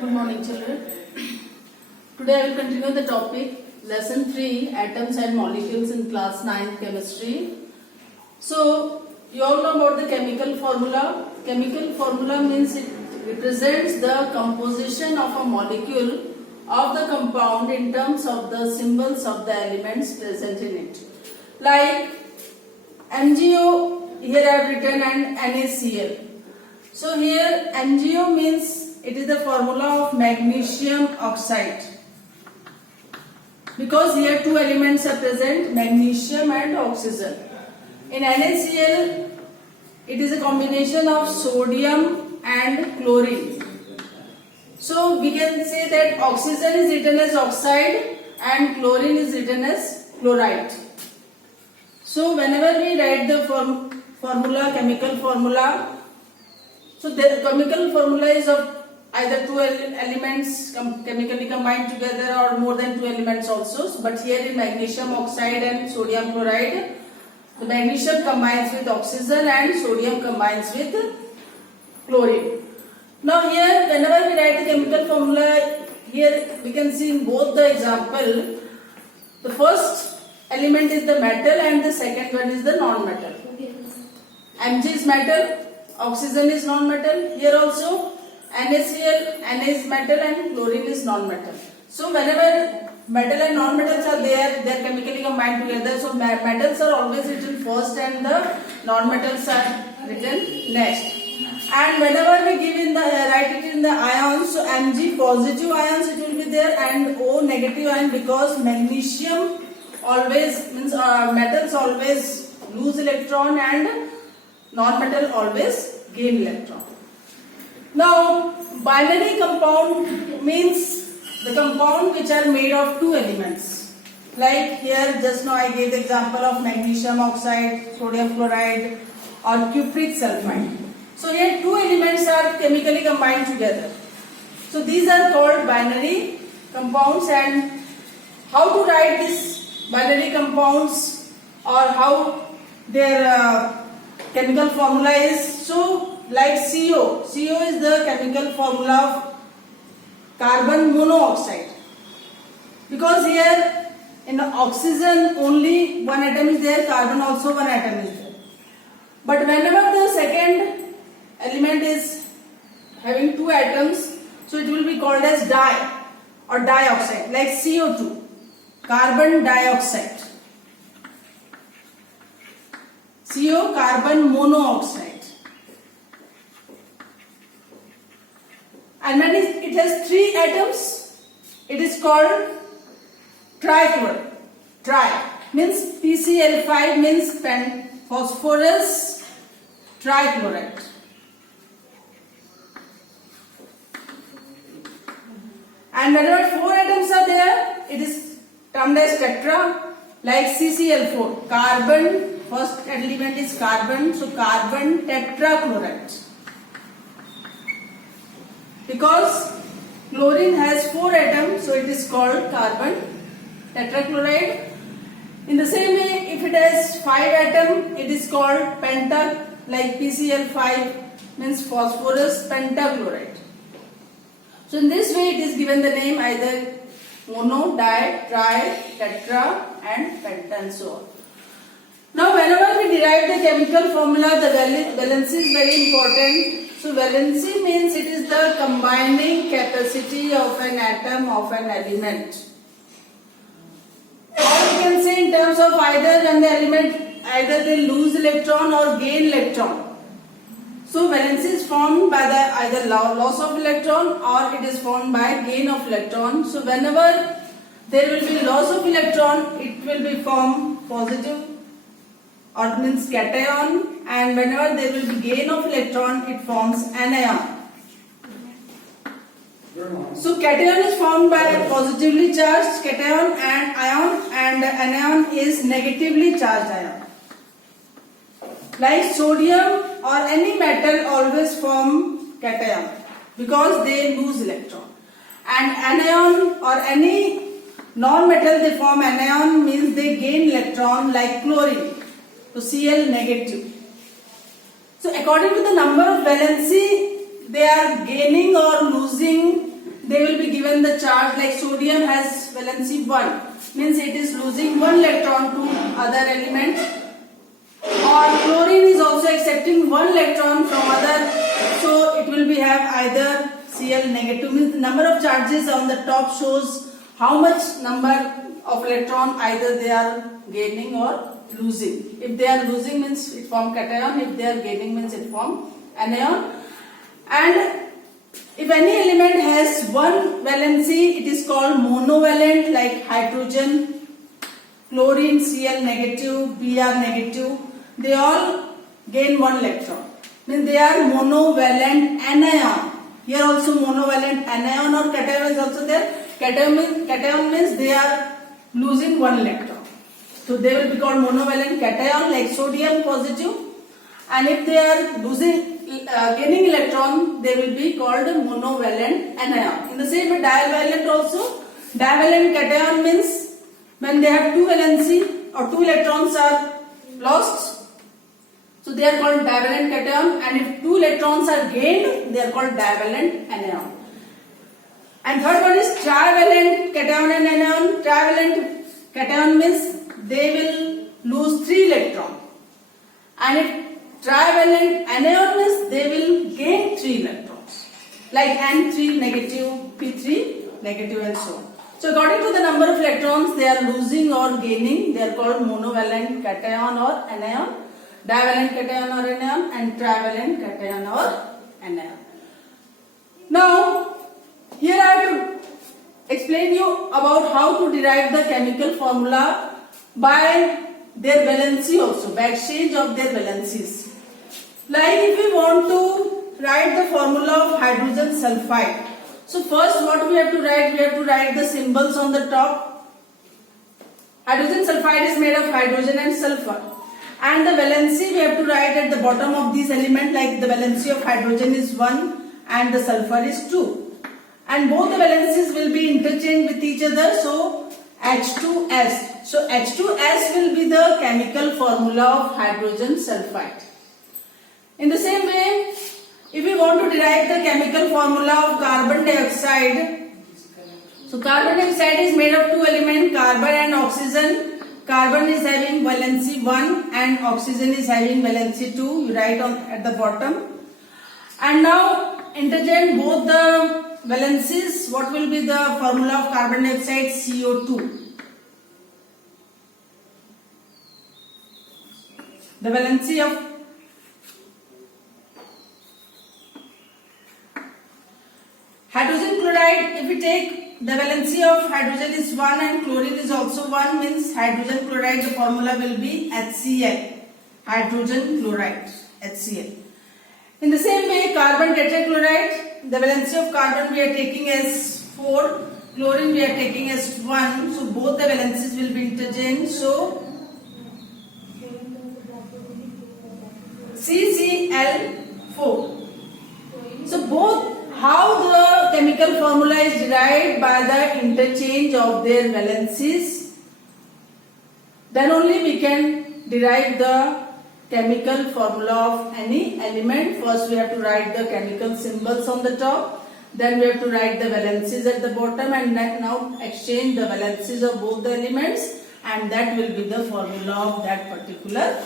Good morning, children. Today I will continue the topic lesson 3 atoms and molecules in class 9 chemistry. So you all know about the chemical formula. Chemical formula means it represents the composition of a molecule of the compound in terms of the symbols of the elements present in it. Like MgO, here I have written, and NaCl. So here MgO means it is the formula of magnesium oxide, because here two elements are present, magnesium and oxygen. In NaCl, it is a combination of sodium and chlorine. So we can say that oxygen is written as oxide and chlorine is written as chloride. So whenever we write the formula, chemical formula, so the chemical formula is of either two elements chemically combined together or more than two elements also. But here in magnesium oxide and sodium chloride, the magnesium combines with oxygen and sodium combines with chlorine. Now here whenever we write the chemical formula, here we can see in both the example, the first element is the metal and the second one is the non-metal. Mg is metal, oxygen is non-metal. Here also NaCl, Na is metal and chlorine is non-metal. So whenever metal and non-metals are there, they are chemically combined together. So metals are always written first and the non-metals are written next. And whenever we give in the write it in the ions, so Mg positive ions it will be there and O negative ion, because magnesium always means metals always lose electron and non-metal always gain electron. Now binary compound means the compound which are made of two elements. Like here just now I gave the example of magnesium oxide, sodium chloride or cupric sulfide. So here two elements are chemically combined together. So these are called binary compounds. And how to write these binary compounds or how their chemical formula is? So like CO is the chemical formula of carbon monoxide, because here in the oxygen only one atom is there, carbon also one atom is there. But whenever the second element is having two atoms, so it will be called as di or dioxide, like CO2, carbon dioxide. CO, carbon monoxide. And when it has three atoms, it is called trichloride. Tri means PCl5 means phosphorus trichloride. And whenever four atoms are there, it is termed as tetra, like CCl4. Carbon, first element is carbon, so carbon tetrachloride. Because chlorine has four atoms, so it is called carbon tetrachloride. In the same way, if it has five atoms, it is called penta, like PCl5 means phosphorus pentachloride. So in this way, it is given the name either mono, di, tri, tetra and penta and so on. Now whenever we derive the chemical formula, the valency is very important. So valency means it is the combining capacity of an atom of an element. Or we can say in terms of either when the element either they lose electron or gain electron. So valency is formed by the either loss of electron or it is formed by gain of electron. So whenever there will be loss of electron, it will be formed positive or means cation, and whenever there will be gain of electron, it forms anion. So cation is formed by positively charged cation and ion, and anion is negatively charged ion. Like sodium or any metal always form cation because they lose electron, and anion or any non-metal they form anion means they gain electron, like chlorine. So Cl negative. So according to the number of valency, they are gaining or losing they will be given the charge like sodium has valency 1, means it is losing 1 electron to other element, or chlorine is also accepting 1 electron from other, so it will be have either Cl negative, means the number of charges on the top shows how much number of electron either they are gaining or losing. If they are losing means it form cation, if they are gaining means it form anion. And if any element has one valency, it is called monovalent, like hydrogen, chlorine, Cl negative, Br negative, they all gain 1 electron. Means they are monovalent anion. Here also monovalent anion or cation is also there. Cation means they are losing 1 electron. So they will be called monovalent cation, like sodium positive. And if they are losing gaining electron, they will be called monovalent anion. In the same way, divalent also. Divalent cation means when they have 2 valency or 2 electrons are lost, so they are called divalent cation. And if 2 electrons are gained, they are called divalent anion. And third one is trivalent cation and anion. Trivalent cation means they will lose 3 electrons. And if trivalent anion means they will gain 3 electrons, like N3 negative, P3 negative, and so on. So according to the number of electrons they are losing or gaining, they are called monovalent cation or anion, divalent cation or anion, and trivalent cation or anion. Now here I have to explain you about how to derive the chemical formula by their valency also, by exchange of their valencies. Like if we want to write the formula of hydrogen sulfide, so first what we have to write? We have to write the symbols on the top. Hydrogen sulfide is made of hydrogen and sulfur, and the valency we have to write at the bottom of these elements, like the valency of hydrogen is 1 and the sulfur is 2, and both the valencies will be interchanged with each other, so H2S. So H2S will be the chemical formula of hydrogen sulfide. In the same way, if we want to derive the chemical formula of carbon dioxide, so carbon dioxide is made of 2 elements, carbon and oxygen. Carbon is having valency 1 and oxygen is having valency 2. You write on at the bottom. And now interchange both the valencies. What will be the formula of carbon dioxide? CO2. The valency of hydrogen chloride, if we take the valency of hydrogen is 1 and chlorine is also 1, means hydrogen chloride, the formula will be HCl, hydrogen chloride, HCl. In the same way, carbon tetrachloride, the valency of carbon we are taking as 4, chlorine we are taking as 1, so both the valencies will be interchanged, so CCl4. So both, how the chemical formula is derived by the interchange of their valencies, then only we can derive the chemical formula of any element. First we have to write the chemical symbols on the top, then we have to write the valencies at the bottom, and then now exchange the valencies of both the elements, and that will be the formula of that particular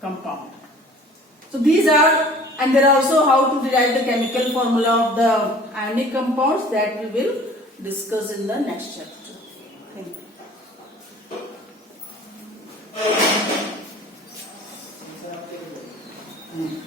compound. So these are, and there are also how to derive the chemical formula of the ionic compounds, that we will discuss in the next chapter. Thank you.